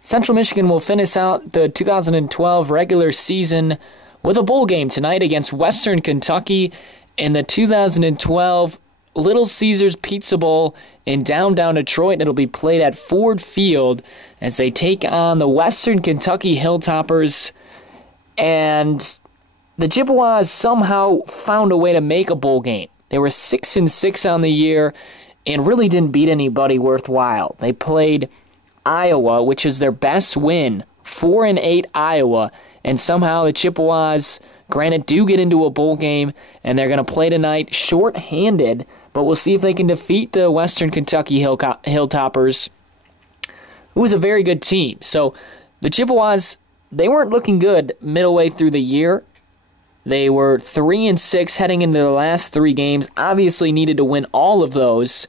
Central Michigan will finish out the 2012 regular season with a bowl game tonight against Western Kentucky in the 2012 Little Caesars Pizza Bowl in downtown Detroit, and it'll be played at Ford Field as they take on the Western Kentucky Hilltoppers. And the Chippewas somehow found a way to make a bowl game. They were 6-6 on the year and really didn't beat anybody worthwhile. They played Iowa, which is their best win, 4-8 Iowa, and somehow the Chippewas, granted, do get into a bowl game, and they're going to play tonight short-handed, but we'll see if they can defeat the Western Kentucky Hilltoppers, who is a very good team. So the Chippewas, they weren't looking good middle way through the year. They were 3-6 heading into the last 3 games, obviously needed to win all of those,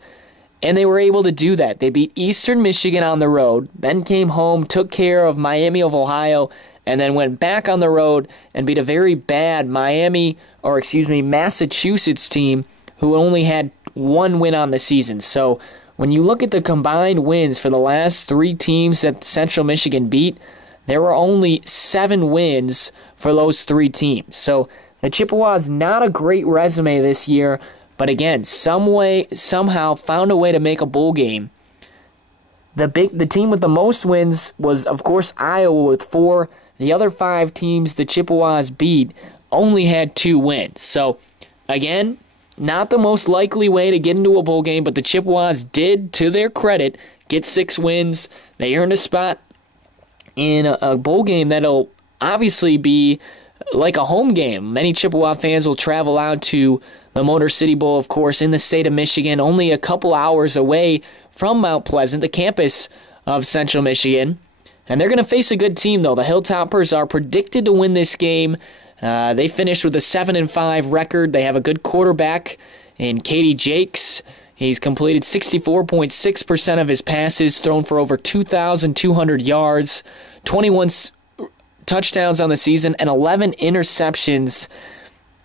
and they were able to do that. They beat Eastern Michigan on the road, then came home, took care of Miami of Ohio, and then went back on the road and beat a very bad Massachusetts team who only had 1 win on the season. So when you look at the combined wins for the last 3 teams that Central Michigan beat, there were only 7 wins for those 3 teams. So the Chippewas, not a great resume this year, but again, somehow found a way to make a bowl game. The team with the most wins was, of course, Iowa with 4. The other 5 teams the Chippewas beat only had 2 wins. So, again, not the most likely way to get into a bowl game, but the Chippewas did, to their credit, get 6 wins. They earned a spot in a bowl game that'll obviously be like a home game. Many Chippewa fans will travel out to the Motor City Bowl, of course, in the state of Michigan, only a couple hours away from Mount Pleasant, the campus of Central Michigan. And they're going to face a good team, though. The Hilltoppers are predicted to win this game. They finished with a 7-5 record. They have a good quarterback in Katie Jakes. He's completed 64.6% of his passes, thrown for over 2,200 yards, 21 touchdowns on the season, and 11 interceptions.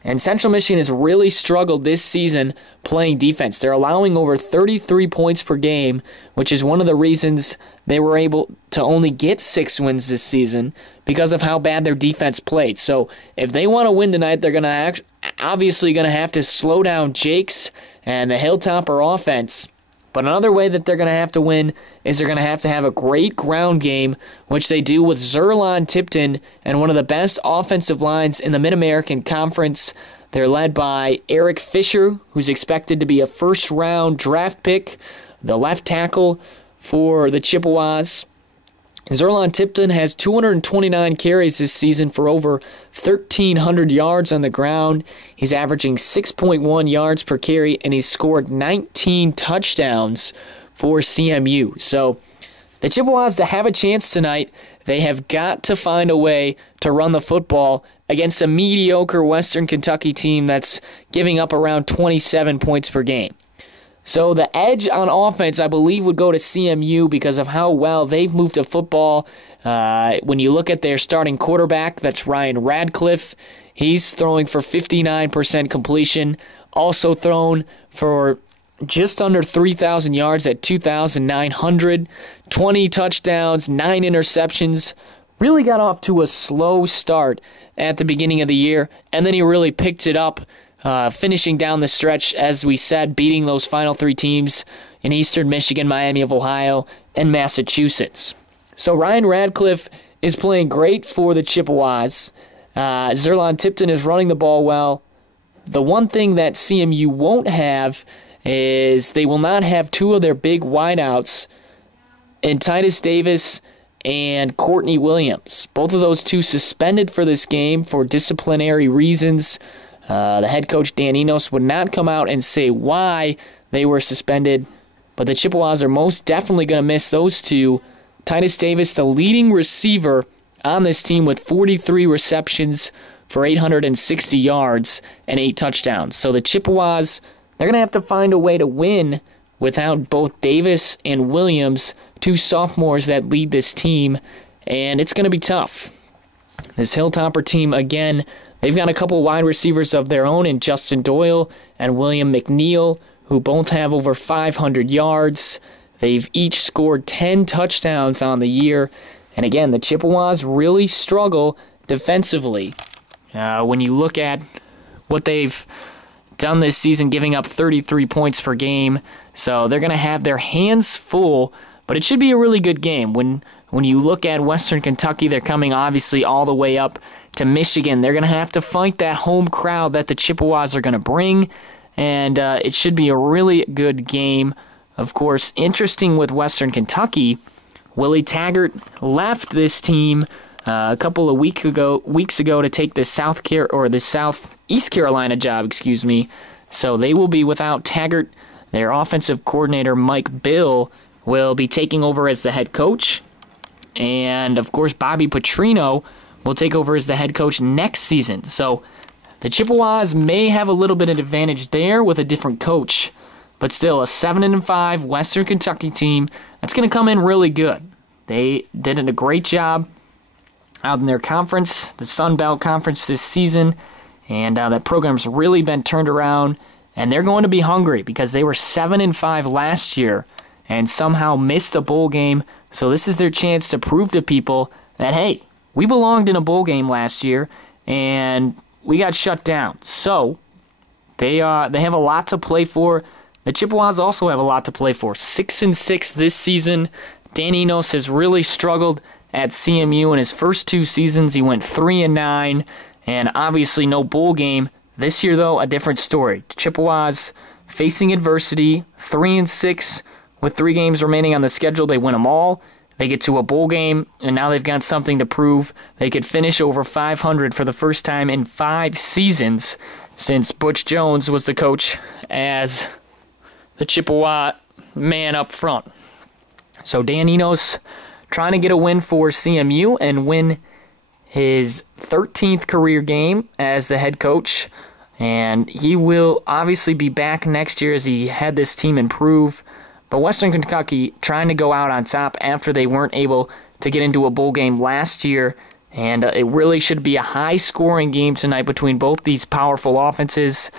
And Central Michigan has really struggled this season playing defense. They're allowing over 33 points per game, which is one of the reasons they were able to only get 6 wins this season because of how bad their defense played. So if they want to win tonight, they're going to obviously going to have to slow down Jakes and the Hilltopper offense. But another way that they're going to have to win is they're going to have a great ground game, which they do with Zerlon Tipton and one of the best offensive lines in the Mid-American Conference. They're led by Eric Fisher, who's expected to be a first-round draft pick, the left tackle for the Chippewas. Zerlon Tipton has 229 carries this season for over 1,300 yards on the ground. He's averaging 6.1 yards per carry, and he's scored 19 touchdowns for CMU. So the Chippewas, to have a chance tonight, they have got to find a way to run the football against a mediocre Western Kentucky team that's giving up around 27 points per game. So the edge on offense, I believe, would go to CMU because of how well they've moved the football. When you look at their starting quarterback, that's Ryan Radcliffe. He's throwing for 59% completion, also thrown for just under 3,000 yards at 2,900, 20 touchdowns, 9 interceptions. Really got off to a slow start at the beginning of the year, and then he really picked it up. Finishing down the stretch, as we said, beating those final 3 teams in Eastern Michigan, Miami of Ohio, and Massachusetts. So Ryan Radcliffe is playing great for the Chippewas. Zerlon Tipton is running the ball well. The one thing that CMU won't have is they will not have 2 of their big wideouts in Titus Davis and Courtney Williams. Both of those 2 suspended for this game for disciplinary reasons. The head coach, Dan Enos, would not come out and say why they were suspended, but the Chippewas are most definitely going to miss those 2. Titus Davis, the leading receiver on this team with 43 receptions for 860 yards and 8 touchdowns. So the Chippewas, they're going to have to find a way to win without both Davis and Williams, 2 sophomores that lead this team, and it's going to be tough. This Hilltopper team, again, they've got a couple wide receivers of their own in Justin Doyle and William McNeil, who both have over 500 yards. They've each scored 10 touchdowns on the year. And again, the Chippewas really struggle defensively. When you look at what they've done this season, giving up 33 points per game. So they're going to have their hands full, but it should be a really good game. When you look at Western Kentucky, they're coming obviously all the way up to Michigan. They're going to have to fight that home crowd that the Chippewas are going to bring, and it should be a really good game. Of course, interesting with Western Kentucky, Willie Taggart left this team a couple of weeks ago to take the Southeast Carolina job, So they will be without Taggart. Their offensive coordinator, Mike Bill, will be taking over as the head coach. And, of course, Bobby Petrino will take over as the head coach next season. So the Chippewas may have a little bit of advantage there with a different coach. But still, a 7-5 Western Kentucky team that's going to come in really good. They did a great job out in their conference, the Sun Belt Conference this season, and that program's really been turned around, and they're going to be hungry because they were 7-5 last year and somehow missed a bowl game. So this is their chance to prove to people that, hey, we belonged in a bowl game last year and we got shut down. So they have a lot to play for. The Chippewas also have a lot to play for. 6-6 this season. Dan Enos has really struggled at CMU in his first 2 seasons. He went 3-9, and obviously no bowl game. This year, though, a different story. Chippewas facing adversity, 3-6 with 3 games remaining on the schedule. They win them all. They get to a bowl game, and now they've got something to prove. They could finish over 500 for the first time in 5 seasons since Butch Jones was the coach as the Chippewa man up front. So Dan Enos trying to get a win for CMU and win his 13th career game as the head coach. And he will obviously be back next year as he had this team improve. But Western Kentucky trying to go out on top after they weren't able to get into a bowl game last year. And it really should be a high-scoring game tonight between both these powerful offenses.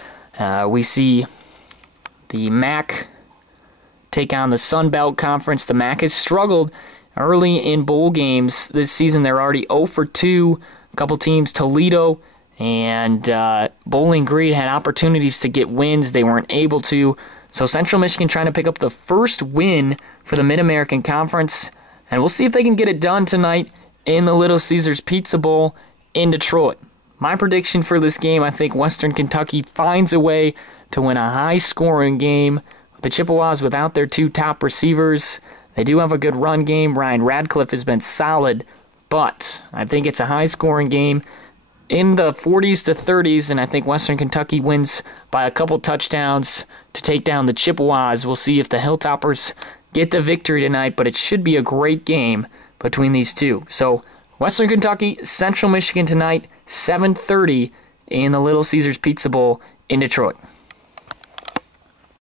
We see the MAC take on the Sun Belt Conference. The MAC has struggled early in bowl games this season. They're already 0-2. A couple teams, Toledo and Bowling Green, had opportunities to get wins. They weren't able to. So Central Michigan trying to pick up the first win for the Mid-American Conference. And we'll see if they can get it done tonight in the Little Caesars Pizza Bowl in Detroit. My prediction for this game, I think Western Kentucky finds a way to win a high-scoring game. The Chippewas without their 2 top receivers. They do have a good run game. Ryan Radcliffe has been solid, but I think it's a high-scoring game in the 40s to 30s, and I think Western Kentucky wins by a couple touchdowns to take down the Chippewas. We'll see if the Hilltoppers get the victory tonight, but it should be a great game between these two. So Western Kentucky, Central Michigan tonight, 7:30 in the Little Caesars Pizza Bowl in Detroit.